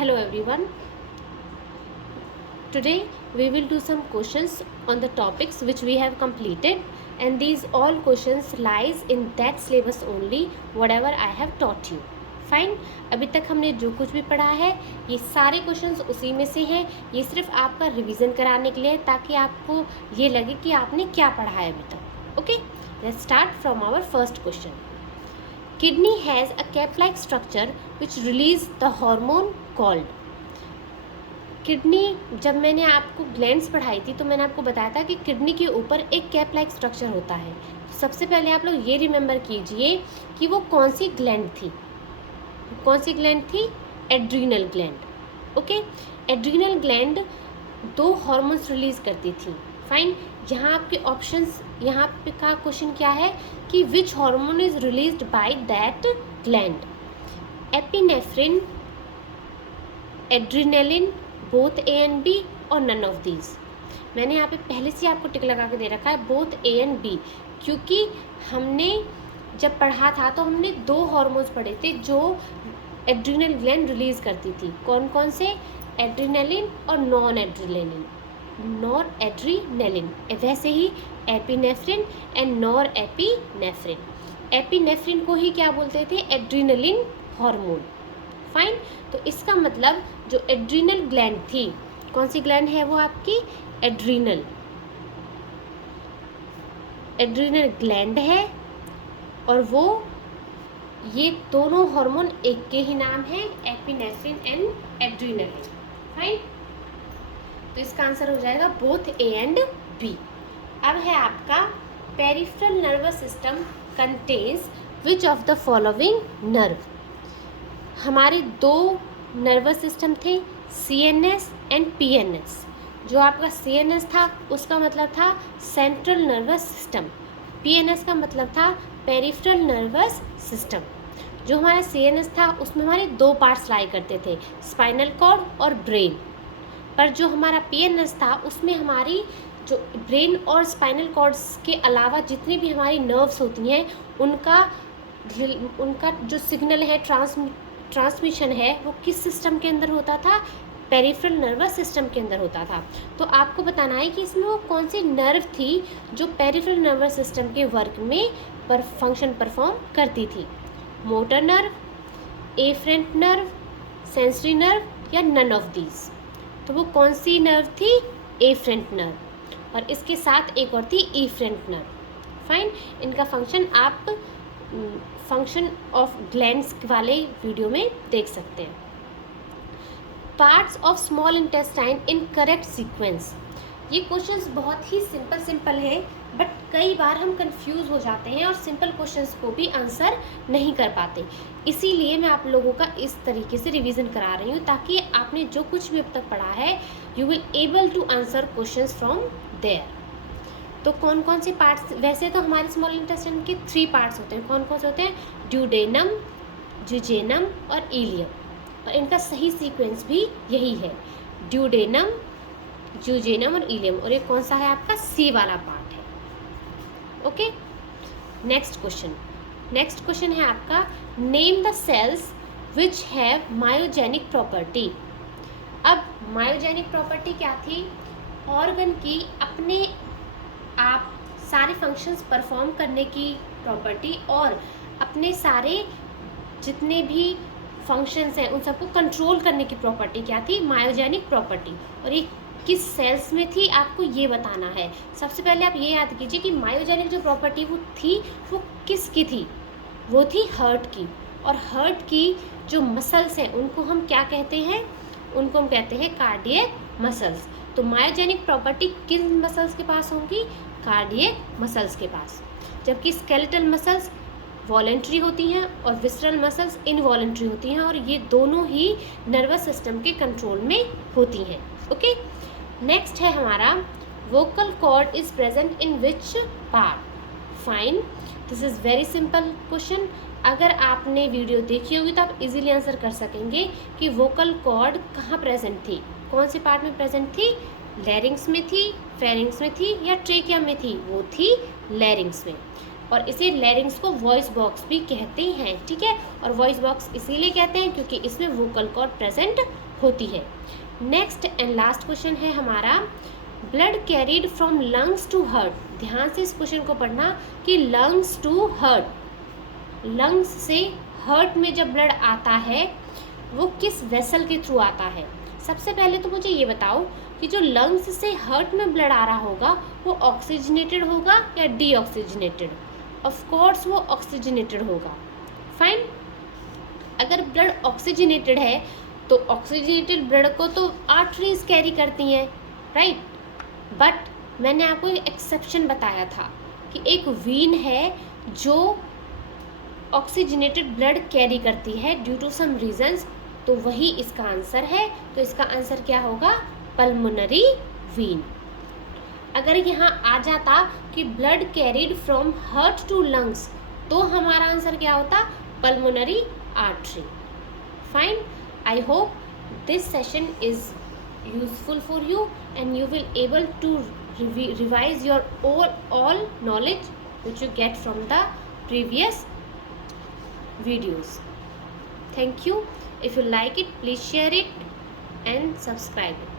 Hello everyone. Today we will do some questions on the topics which we have completed, and these all questions lies in that syllabus only whatever I have taught you. Fine. अभी तक हमने जो कुछ भी पढ़ा है ये सारे क्वेश्चंस उसी में से हैं. ये सिर्फ आपका रिवीजन कराने के लिए है ताकि आपको ये लगे कि आपने क्या पढ़ा है अभी तक. Okay, let's start from our first question. Kidney has a cap-like structure which release the hormone called. Kidney, जब मैंने आपको ग्लैंड्स पढ़ाई थी तो मैंने आपको बताया था कि किडनी के ऊपर एक कैप लाइक स्ट्रक्चर होता है. सबसे पहले आप लोग ये रिमेंबर कीजिए कि वो कौन सी ग्लैंड थी. कौन सी ग्लैंड थी? Adrenal gland. Okay, adrenal gland 2 hormones release करती थी. फाइन. यहाँ आपके ऑप्शंस, यहाँ पे का क्वेश्चन क्या है कि which hormone is released by that gland. Epinephrine, adrenaline, both A and B और नन ऑफ दीज. मैंने यहाँ पे पहले से आपको टिक लगा के दे रखा है बोथ ए एंड बी, क्योंकि हमने जब पढ़ा था तो हमने 2 हार्मोन्स पढ़े थे जो एड्रिनल ग्लैंड रिलीज करती थी. कौन कौन से? एड्रिनलिन और नॉन एड्रिनलिन. वैसे ही epinephrine and norepinephrine. Epinephrine को ही क्या बोलते थे? Adrenaline hormone. फाइन. तो इसका मतलब जो एड्रीनल ग्लैंड थी, कौन सी ग्लैंड है वो आपकी? एड्रीनल ग्लैंड है, और वो ये दोनों हार्मोन एक के ही नाम है, एपिनेफ्रिन एंड एड्रीनलिन. फाइन. तो इसका आंसर हो जाएगा बोथ ए एंड बी. अब है आपका peripheral nervous system contains which of the following nerve. हमारे 2 नर्वस सिस्टम थे, सीएनएस एंड पीएनएस. जो आपका सीएनएस था उसका मतलब था सेंट्रल नर्वस सिस्टम. पीएनएस का मतलब था पेरिफेरल नर्वस सिस्टम. जो हमारा सीएनएस था उसमें हमारे 2 पार्ट्स लाई करते थे, स्पाइनल कॉर्ड और ब्रेन. पर जो हमारा पीएनएस था उसमें हमारी जो ब्रेन और स्पाइनल कॉर्ड्स के अलावा जितनी भी हमारी नर्व्स होती हैं उनका जो सिग्नल है, ट्रांसमिशन है, वो किस सिस्टम के अंदर होता था? पेरिफेरल नर्वस सिस्टम के अंदर होता था. तो आपको बताना है कि इसमें वो कौन सी नर्व थी जो पेरिफेरल नर्वस सिस्टम के वर्क में फंक्शन परफॉर्म करती थी. Motor nerve, afferent nerve, sensory nerve या नन ऑफ दीज. तो वो कौन सी नर्व थी? Afferent nerve. और इसके साथ एक और थी इफरेंट नर्व. फाइन. इनका फंक्शन आप फंक्शन ऑफ ग्लैंड्स वाले वीडियो में देख सकते हैं. Parts of small intestine in correct sequence. ये क्वेश्चंस बहुत ही सिंपल है, बट कई बार हम कंफ्यूज हो जाते हैं और सिंपल क्वेश्चंस को भी आंसर नहीं कर पाते. इसीलिए मैं आप लोगों का इस तरीके से रिवीजन करा रही हूँ ताकि आपने जो कुछ भी अब तक पढ़ा है you will able to answer questions from there. तो कौन कौन से पार्ट्स? वैसे तो हमारे स्मॉल इंटेस्टाइन के 3 पार्ट्स होते हैं. कौन कौन से होते हैं? ड्यूडेनम, जुजेनम और इलियम. और इनका सही सीक्वेंस भी यही है, ड्यूडेनम, जुजेनम और इलियम. और ये कौन सा है आपका? सी वाला पार्ट है. ओके. नेक्स्ट क्वेश्चन है आपका name the cells which have myogenic property. अब मायोजेनिक प्रॉपर्टी क्या थी? ऑर्गन की अपने आप सारे फंक्शंस परफॉर्म करने की प्रॉपर्टी और अपने सारे जितने भी फंक्शंस हैं उन सबको कंट्रोल करने की प्रॉपर्टी क्या थी? Myogenic property. और ये किस सेल्स में थी आपको ये बताना है. सबसे पहले आप ये याद कीजिए कि मायोजेनिक जो प्रॉपर्टी वो थी वो किसकी थी? वो थी हार्ट की. और हार्ट की जो मसल्स हैं उनको हम क्या कहते हैं? उनको हम कहते हैं कार्डियक मसल्स. तो मायोजेनिक प्रॉपर्टी किन मसल्स के पास होंगी? कार्डियक मसल्स के पास. जबकि स्केलेटल मसल्स वॉलेंट्री होती हैं और विसरल मसल्स इनवॉलेंट्री होती हैं, और ये दोनों ही नर्वस सिस्टम के कंट्रोल में होती हैं. ओके. नेक्स्ट है हमारा vocal cord is present in which part. Fine. This is very simple question. अगर आपने वीडियो देखी होगी तो आप इजीली आंसर कर सकेंगे कि वोकल कॉर्ड कहाँ प्रेजेंट थी, कौन से पार्ट में प्रेजेंट थी. लैरिंग्स में थी, फेरिंग्स में थी या ट्रेकिया में थी? वो थी लैरिंग्स में. और इसे लैरिंग्स को वॉइस बॉक्स भी कहते हैं, ठीक है। और वॉइस बॉक्स इसीलिए कहते हैं क्योंकि इसमें वोकल कॉर्ड प्रेजेंट होती है। नेक्स्ट एंड लास्ट क्वेश्चन है हमारा, blood carried from lungs to heart. ध्यान से इस क्वेश्चन को पढ़ना कि लंग्स टू हार्ट, लंग्स से हार्ट में जब ब्लड आता है वो किस वेसल के थ्रू आता है। सबसे पहले तो मुझे ये बताओ कि जो लंग्स से हार्ट में ब्लड आ रहा होगा वो ऑक्सीजनेटेड होगा या डीऑक्सीजनेटेड। ऑफ कोर्स वो ऑक्सीजनेटेड होगा। फाइन। अगर ब्लड ऑक्सीजनेटेड है तो ऑक्सीजनेटेड ब्लड को तो आर्टरीज कैरी करती हैं, राइट। बट मैंने आपको एक एक्सेप्शन बताया था कि एक वीन है जो ऑक्सीजनेटेड ब्लड कैरी करती है ड्यू टू सम रीजंस, तो वही इसका आंसर है। तो इसका आंसर क्या होगा, पल्मोनरी वीन। अगर यहाँ आ जाता कि blood carried from heart to lungs तो हमारा आंसर क्या होता, pulmonary artery. Fine. I hope this session is useful for you and you will able to revise your all knowledge which you get from the previous videos. Thank you. If you like it, please share it and subscribe it.